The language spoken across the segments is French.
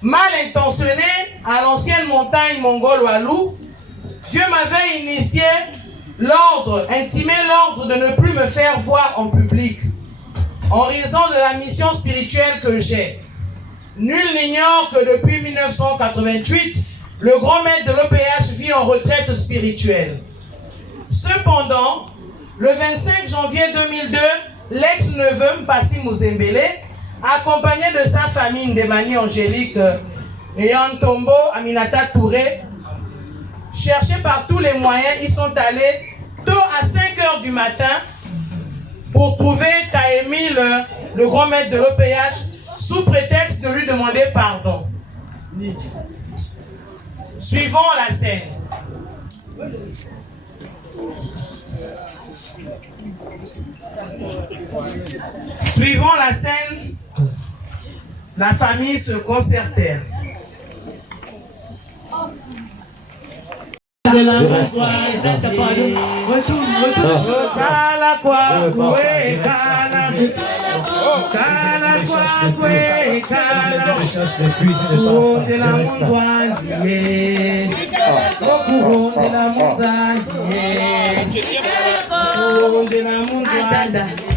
Mal intentionné à l'ancienne montagne mongole Walou, Dieu m'avait initié intimé l'ordre de ne plus me faire voir en public, en raison de la mission spirituelle que j'ai. Nul n'ignore que depuis 1988, le grand maître de l'OPH vit en retraite spirituelle. Cependant, le 25 janvier 2002, l'ex-neveu Mpassi Mouzembele, accompagné de sa famille Ndemani Angélique et Tombo Aminata Touré, cherchés par tous les moyens, ils sont allés tôt à 5 heures du matin pour trouver Taïmi, le grand maître de l'OPH, sous prétexte de lui demander pardon. Suivons la scène. Suivant la scène, la famille se concertèrent.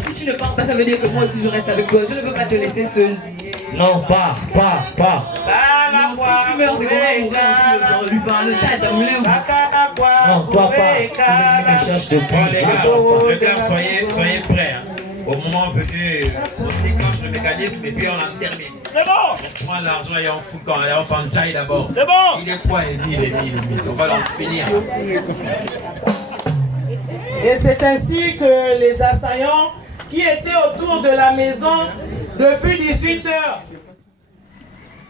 Si tu ne pars pas, ça veut dire que moi aussi je reste avec toi. Je ne veux pas te laisser seul. Non, pas. Non, si tu meurs, c'est comment on lui parle. Non, toi pas. Si je me cherche depuis. Les gars, soyez prêts. Hein. Au moment venu, on déclenche le mécanisme et puis on en termine. C'est bon. On prend l'argent et on fout quand on s'enjaille d'abord. C'est bon. Il est quoi, il est mis. On va l'en finir. Et c'est ainsi que les assaillants qui étaient autour de la maison depuis 18 heures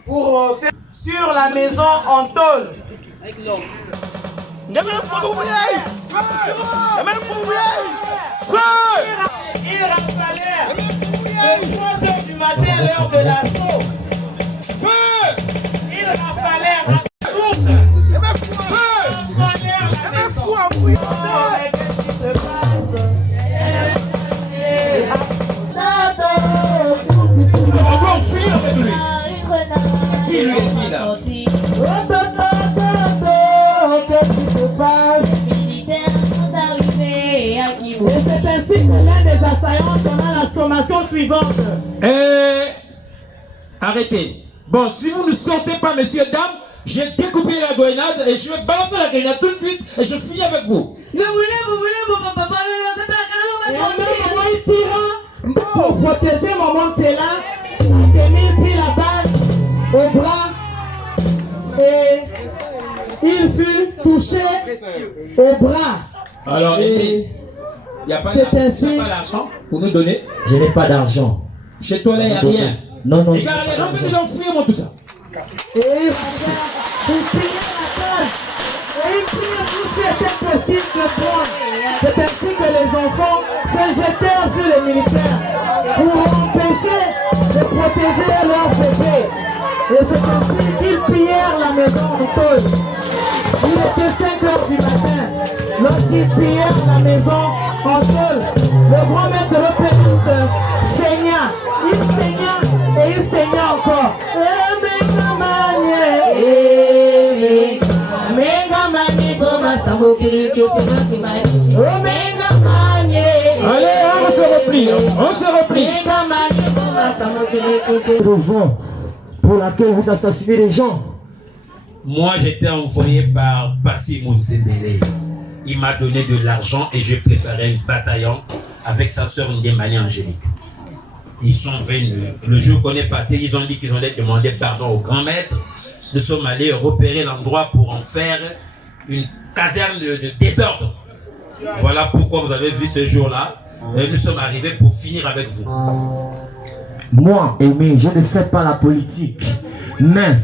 pour faire sur la maison en tôle. Ils rafalèrent de 3 heures du matin à l'heure de l'assaut. Ils rafalèrent la source. Et c'est ainsi que l'un des assaillants donna la sommation suivante. Arrêtez. Bon, si vous ne sortez pas, messieurs, dames, j'ai découpé la grenade et je vais balancer la grenade tout de suite et je finis avec vous. Vous voulez, papa, Et maman, il tira pour protéger maman Tsela. Atémir prit la balle au bras et il fut touché au bras. Alors, il n'y a pas d'argent pour nous donner. Je n'ai pas d'argent. Chez toi, là, il n'y a rien. Non. Et quand les gens viennent d'enfouir tout ça. Et il priait la tâche. Et il priait tout ce qui était possible de prendre. C'est ainsi que les enfants se jetèrent sur les militaires pour empêcher de protéger leurs bébés. Et c'est ainsi qu'ils pillèrent la maison en tôle. Il était 5 heures du matin lorsqu'ils pillèrent la maison en tôle. Le grand maître de l'opération saigna. Il saigna et il saigna encore. Allez, on se replie, on se replie. Raison pour laquelle vous assassinez les gens. Moi, j'étais envoyé par Bassi Mouzembele. Il m'a donné de l'argent et j'ai préparé un bataillon avec sa sœur Ndemani Angélique. Ils sont venus. Le jour qu'on est parti, ils ont dit qu'ils allaient demander pardon au grand maître. Nous sommes allés repérer l'endroit pour en faire une caserne de désordre. Voilà pourquoi vous avez vu ce jour-là. Et nous sommes arrivés pour finir avec vous. Moi, Aimé, je ne fais pas la politique, mais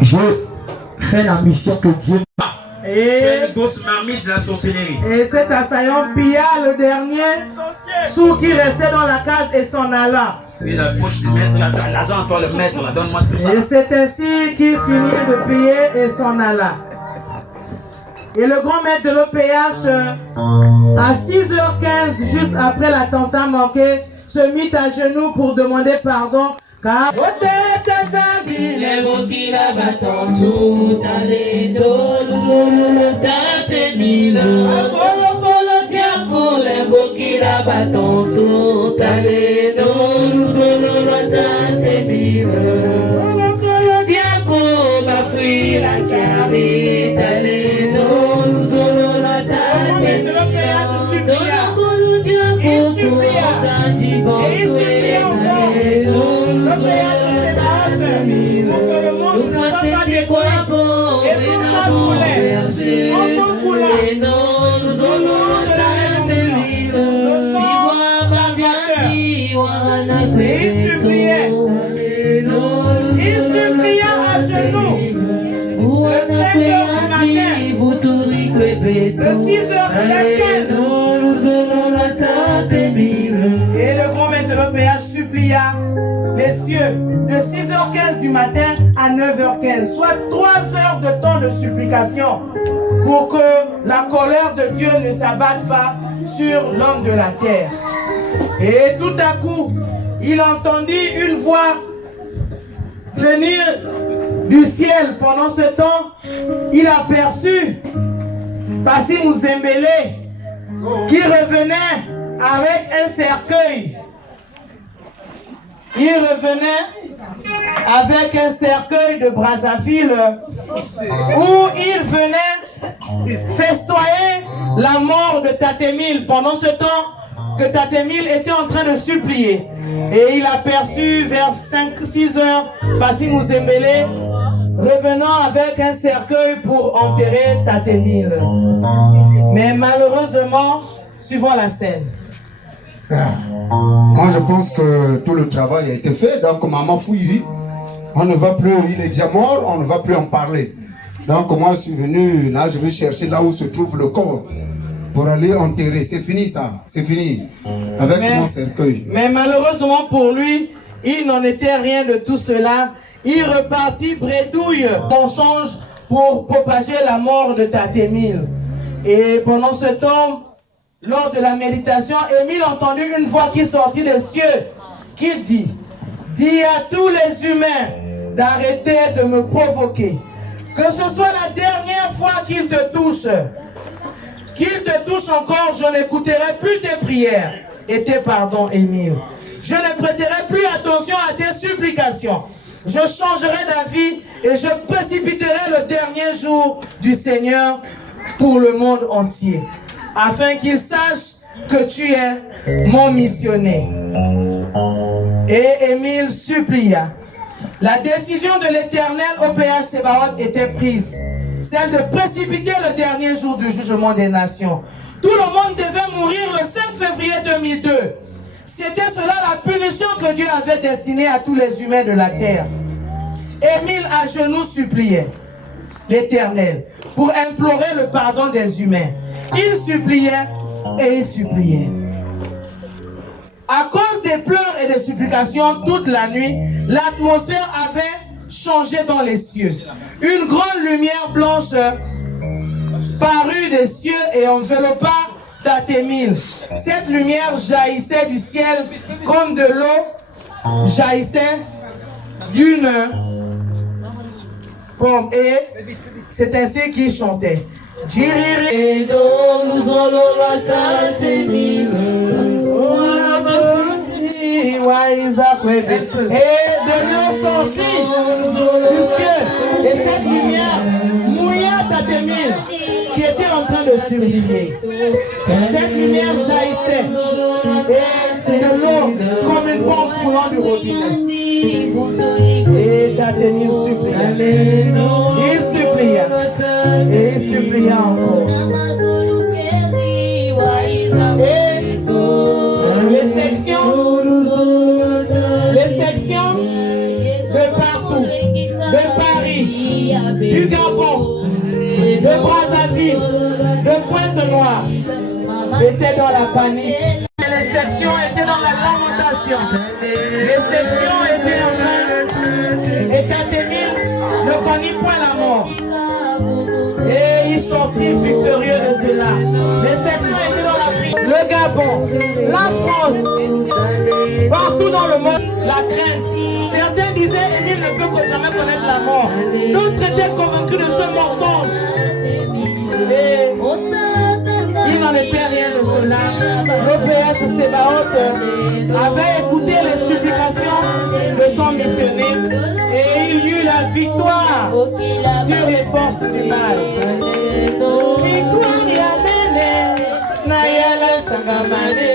je fais la mission que Dieu m'a. C'est une grosse marmite de la sorcellerie. Et cet assaillant pilla le dernier sou qui restait dans la case et s'en alla. C'est la poche du maître, l'argent, toi le maître, donne-moi tout ça. Et c'est ainsi qu'il finit de piller et s'en alla. Et le grand maître de l'OPH, à 6h15, juste après l'attentat manqué, se mit à genoux pour demander pardon. Car de 6h15. Et le grand maître de l'OPH supplia les cieux de 6h15 du matin à 9h15, soit 3 heures de temps de supplication pour que la colère de Dieu ne s'abatte pas sur l'homme de la terre. Et tout à coup, il entendit une voix venir du ciel. Pendant ce temps, il aperçut Bassi Mouzembele qui revenait avec un cercueil. Il revenait avec un cercueil de Brazzaville où il venait festoyer la mort de Tatemile pendant ce temps que Tatemile était en train de supplier. Et il aperçut vers 5-6 heures Bassi Mouzembele revenant avec un cercueil pour enterrer Tatemile. Mais malheureusement, suivons la scène. Moi je pense que tout le travail a été fait. Donc maman Fouivi, on ne va plus, il est déjà mort, on ne va plus en parler. Donc moi je suis venu, là je vais chercher là où se trouve le corps pour aller enterrer. C'est fini ça, c'est fini avec mon cercueil. Mais malheureusement pour lui, il n'en était rien de tout cela. Il repartit bredouille, mensonge pour propager la mort de Tatemile. Et pendant ce temps, lors de la méditation, Émile entendit une voix qui sortit des cieux, qui dit: dis à tous les humains d'arrêter de me provoquer. Que ce soit la dernière fois qu'il te touche encore, je n'écouterai plus tes prières et tes pardons, Émile. Je ne prêterai plus attention à tes supplications. Je changerai d'avis et je précipiterai le dernier jour du Seigneur pour le monde entier, afin qu'il sache que tu es mon missionnaire. Et Émile supplia. La décision de l'Éternel au PH Sébaoth était prise, celle de précipiter le dernier jour du jugement des nations. Tout le monde devait mourir le 5 février 2002. C'était cela la punition que Dieu avait destinée à tous les humains de la terre. Émile à genoux suppliait l'Éternel pour implorer le pardon des humains. Il suppliait et il suppliait. À cause des pleurs et des supplications toute la nuit, l'atmosphère avait changé dans les cieux. Une grande lumière blanche parut des cieux et enveloppa Datémile. Cette lumière jaillissait du ciel comme de l'eau jaillissait d'une pomme. Et c'est ainsi qu'il chantait. Et de l'eau sortit du ciel, et cette lumière mouilla Datémile qui était en train de supplier. Cette lumière jaillissait et de l'eau comme une pompe coulant du robinet. Et Datémile supplia. Il supplia et il supplia encore. Et les sections de partout, de Paris, du Gabon, de Brazzaville, de Pointe-Noire, étaient dans la panique. Les sections étaient dans la lamentation. Les sections étaient en train et Datémile ne connut point la mort. Et il sortit victorieux de cela. Les sections étaient dans la prière. Le Gabon, la France, partout dans le monde, la crainte. Certains disaient Émile ne peut jamais connaître la mort. D'autres étaient convaincus de ce mensonge. Et il n'en était rien de cela. L'OPS Sébaoth avait écouté les supplications de son missionnaire et il eut la victoire sur les forces du mal. Victoire Yamene, Nayala Sangamane.